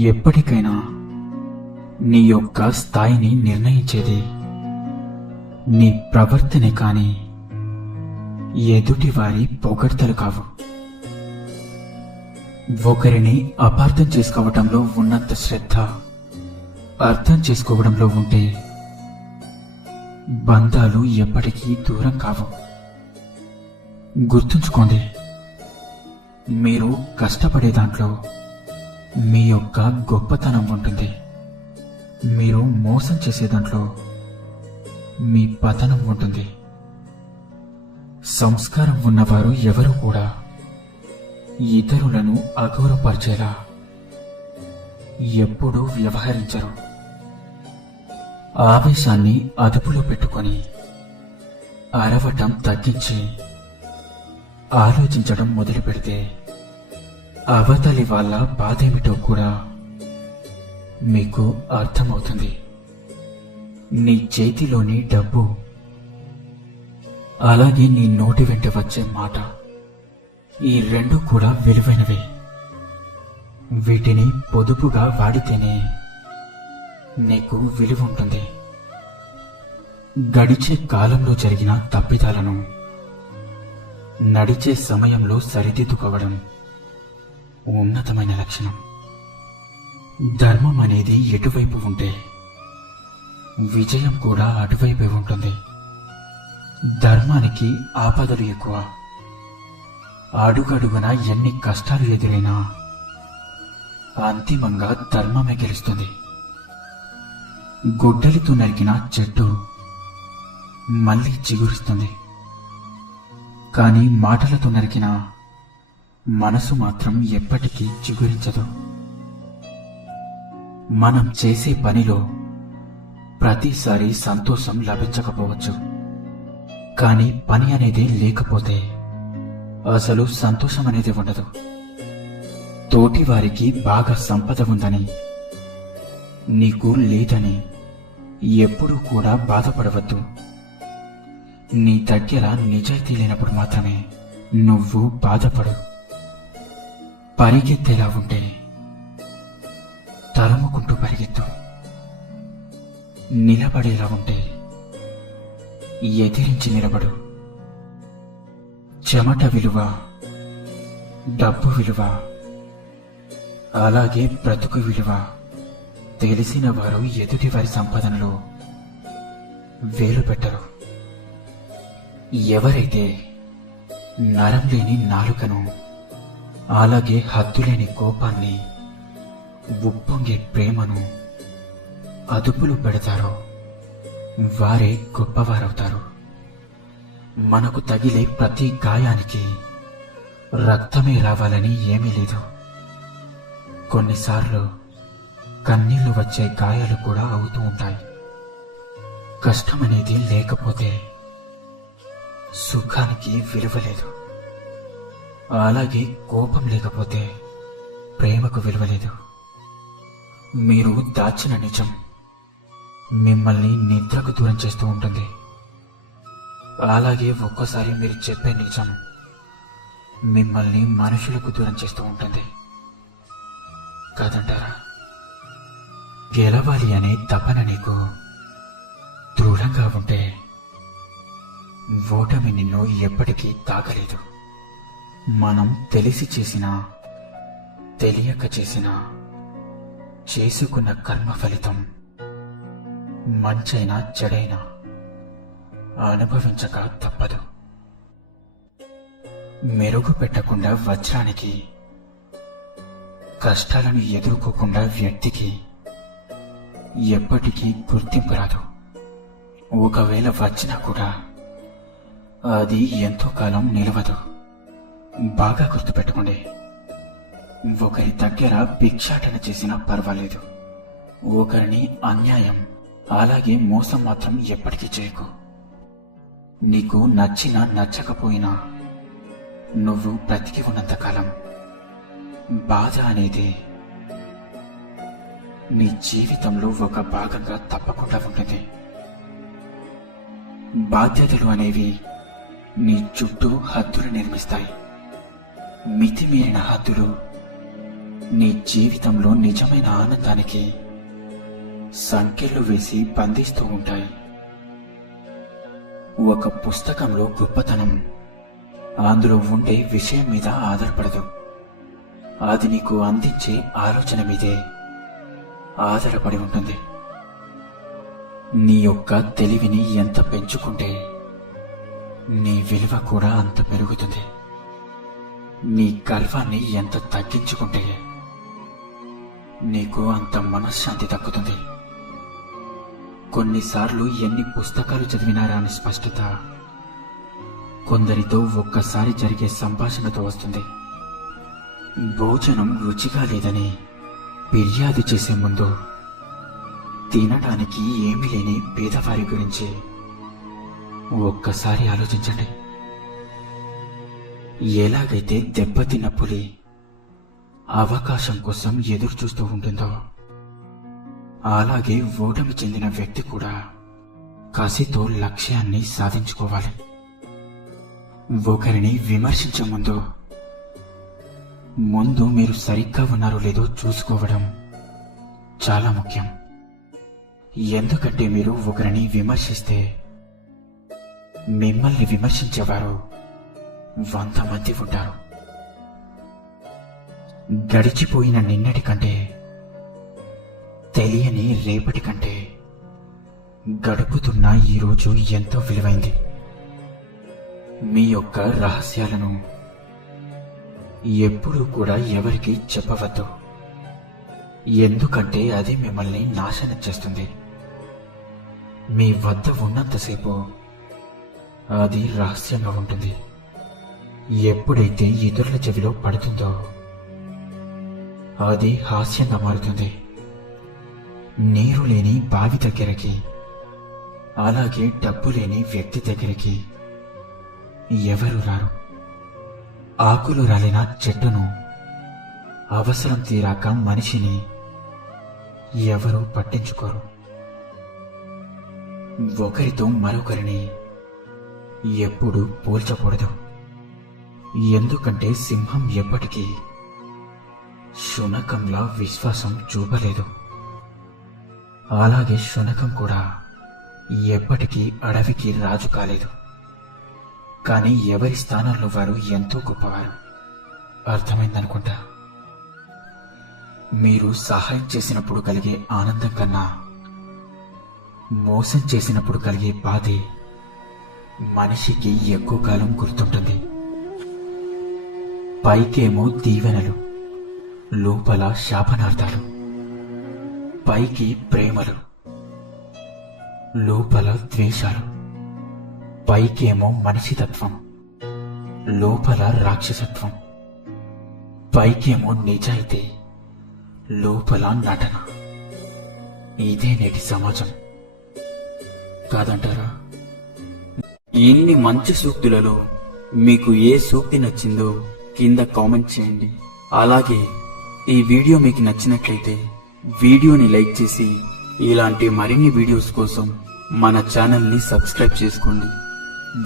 ఎప్పటికైనా నీ యొక్క స్థాయిని నిర్ణయించేది నీ ప్రవర్తనే కాని ఎదుటివారి పొగడ్తలు కావు. ఒకరిని అపార్థం చేసుకోవడంలో ఉన్నంత శ్రద్ధ అర్థం చేసుకోవడంలో ఉంటే బంధాలు ఎప్పటికీ దూరం కావు. గుర్తుంచుకోండి, మీరు కష్టపడే దాంట్లో మీ యొక్క గొప్పతనం ఉంటుంది. మీరు మోసం చేసే దాంట్లో మీ పతనం ఉంటుంది. సంస్కారం ఉన్నవారు ఎవరు కూడా ఇతరులను అగౌరవపరిచేలా ఎప్పుడూ వ్యవహరించరు. ఆవేశాన్ని అదుపులో పెట్టుకొని అరవటం తగ్గించి ఆలోచించడం మొదలు పెడితే అవతలి వాళ్ళ బాధేమిటో కూడా మీకు అర్థమవుతుంది. నీ చేతిలోని డబ్బు, అలాగే నీ నోటి వెంట వచ్చే మాట, ఈ రెండు కూడా విలువైనవే. వీటిని పొదుపుగా వాడితేనే నీకు విలువ ఉంటుంది. గడిచే కాలంలో జరిగిన తప్పిదాలను నడిచే సమయంలో సరిదిద్దుకోవడం ఉన్నతమైన లక్షణం. ధర్మం అనేది ఎటువైపు ఉంటే విజయం కూడా అటువైపే ఉంటుంది. ధర్మానికి ఆపదలు ఎక్కువ. అడుగడుగున ఎన్ని కష్టాలు ఎదురైనా అంతిమంగా ధర్మమే గెలుస్తుంది. గొడ్డలితో నరికిన చెట్టు మళ్ళీ చిగురిస్తుంది, కానీ మాటలతో నరికిన మనసు మాత్రం ఎప్పటికీ చిగురించదు. మనం చేసే పనిలో ప్రతిసారి సంతోషం లభించకపోవచ్చు, కానీ పని అనేది లేకపోతే అసలు సంతోషం అనేది ఉండదు. తోటి వారికి బాగా సంపద ఉందని నీకు లేదని ఎప్పుడూ కూడా బాధపడవద్దు. నీ దగ్గర నిజాయితీ లేనప్పుడు మాత్రమే నువ్వు బాధపడు. పరిగెత్తేలా ఉంటే తరుముకుంటూ పరిగెత్తు. నిలబడేలా ఉంటే ఎదిరించి నిలబడు. చెమట విలువ, డబ్బు విలువ, అలాగే బ్రతుకు విలువ తెలిసిన వారు ఎదుటి వారి సంపాదనలో వేలు పెట్టరు. ఎవరైతే నరం లేని నాలుకను, అలాగే హద్దులేని కోపాన్ని, ఉప్పొంగే ప్రేమను అదుపులో పెడతారో వారే గొప్పవారవుతారు. మనకు తగిలే ప్రతి గాయానికి రక్తమే రావాలని ఏమీ లేదు. కొన్నిసార్లు కన్నీళ్లు వచ్చే గాయాలు కూడా అవుతూ ఉంటాయి. కష్టమనేది లేకపోతే సుఖానికి విలువ లేదు. అలాగే కోపం లేకపోతే ప్రేమకు విలువ లేదు. మీరు దాచిన నిజం మిమ్మల్ని నిద్రకు దూరం చేస్తూ ఉంటుంది. అలాగే ఒక్కోసారి మీరు చెప్పే నిజం మిమ్మల్ని మనుషులకు దూరం చేస్తూ ఉంటుంది కాదంటారా? గెలవాలి అనే తపన నీకు దృఢంగా ఉంటే ఓటమి నిన్ను ఎప్పటికీ తాకలేదు. మనం తెలిసి చేసినా తెలియక చేసినా చేసుకున్న కర్మ ఫలితం మంచైనా చెడైనా అనుభవించక తప్పదు. మెరుగు పెట్టకుండా వజ్రానికి, కష్టాలను ఎదుర్కోకుండా వ్యక్తికి ఎప్పటికీ గుర్తింపు రాదు. ఒకవేళ వచ్చినా కూడా అది ఎంతో కాలం నిలవదు. బాగా గుర్తుపెట్టుకోండి, ఒకరి దగ్గర భిక్షాటన చేసినా పర్వాలేదు, ఒకరిని అన్యాయం అలాగే మోసం మాత్రం ఎప్పటికీ చేయకు. నీకు నచ్చినా నచ్చకపోయినా నువ్వు బ్రతికి ఉన్నంతకాలం బాధ అనేది నీ జీవితంలో ఒక భాగంగా తప్పకుండా ఉంటుంది. బాధ్యతలు అనేవి నీ చుట్టూ హద్దులు నిర్మిస్తాయి. మితిమీరిన హద్దులు నీ జీవితంలో నిజమైన ఆనందానికి సంకెళ్ళు వేసి బంధిస్తూ ఉంటాయి. ఒక పుస్తకంలో గొప్పతనం అందులో ఉండే విషయం మీద ఆధారపడదు, అది నీకు అందించే ఆలోచన మీదే ఆధారపడి ఉంటుంది. నీ యొక్క తెలివిని ఎంత పెంచుకుంటే నీ విలువ కూడా అంత పెరుగుతుంది. నీ గర్వాన్ని ఎంత తగ్గించుకుంటే నీకు అంత మనశ్శాంతి దక్కుతుంది. కొన్నిసార్లు ఎన్ని పుస్తకాలు చదివినా రాని స్పష్టత కొందరితో ఒక్కసారి జరిగే సంభాషణతో వస్తుంది. భోజనం రుచిగా లేదని ఫిర్యాదు చేసే ముందు తినడానికి ఏమీ లేని పేదవారి గురించి ఒక్కసారి ఆలోచించండి. ఎలాగైతే దెబ్బతిన్న పులి అవకాశం కోసం ఎదురు చూస్తూ ఉంటుందో, అలాగే ఓటమి చెందిన వ్యక్తి కూడా కసితో లక్ష్యాన్ని సాధించుకోవాలి. ఒకరిని విమర్శించే ముందు మీరు సరిగ్గా ఉన్నారో లేదో చూసుకోవడం చాలా ముఖ్యం. ఎందుకంటే మీరు ఒకరిని విమర్శిస్తే మిమ్మల్ని విమర్శించేవారు 100 మంది ఉంటారు. గడిచిపోయిన నిన్నటి కంటే, తెలియని రేపటి కంటే గడుపుతున్న ఈరోజు ఎంతో విలువైంది. మీ యొక్క రహస్యాలను ఎప్పుడూ కూడా ఎవరికి చెప్పవద్దు, ఎందుకంటే అది మిమ్మల్ని నాశనం చేస్తుంది. మీ వద్ద ఉన్నంతసేపు అది రహస్యంగా ఉంటుంది. ఎప్పుడైతే ఇతరుల చెవిలో పడుతుందో అది హాస్యంగా మారుతుంది. నీరు లేని బావి దగ్గరికి, అలాగే డబ్బు లేని వ్యక్తి దగ్గరికి ఎవరు రారు. ఆకులు రాలిన చెట్టును, అవసరం తీరాక మనిషిని ఎవరు పట్టించుకోరు. ఒకరితో మరొకరిని ఎప్పుడూ పోల్చకూడదు, ఎందుకంటే సింహం ఎప్పటికీ శునకంలా విశ్వాసం చూపలేదు. అలాగే శునకం కూడా ఎప్పటికీ అడవికి రాజు కాలేదు. కానీ ఎవరి స్థానంలో వారు ఎంతో గొప్పవారు. అర్థమైందనుకుంటా. మీరు సహాయం చేసినప్పుడు కలిగే ఆనందం కన్నా మోసం చేసినప్పుడు కలిగే బాధే మనిషికి ఎక్కువ కాలం గుర్తుంటుంది. పైకేమో దీవెనలు, లోపల శాపనార్థాలు. పైకి ప్రేమలు, లోపల ద్వేషాలు. పైకేమో మనిషితత్వం, లోపల రాక్షసత్వం. పైకేమో నిజాయితీ, లోపల నటన. ఇదే నేటి సమాజం కాదంటారా? ఇన్ని మంచి సూక్తులలో మీకు ఏ సూక్తి నచ్చిందో కింద కామెంట్ చేయండి. అలాగే ఈ వీడియో మీకు నచ్చినట్లయితే వీడియోని లైక్ చేసి ఇలాంటి మరిన్ని వీడియోస్ కోసం మన ఛానల్ని సబ్స్క్రైబ్ చేసుకోండి.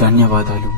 ధన్యవాదాలు.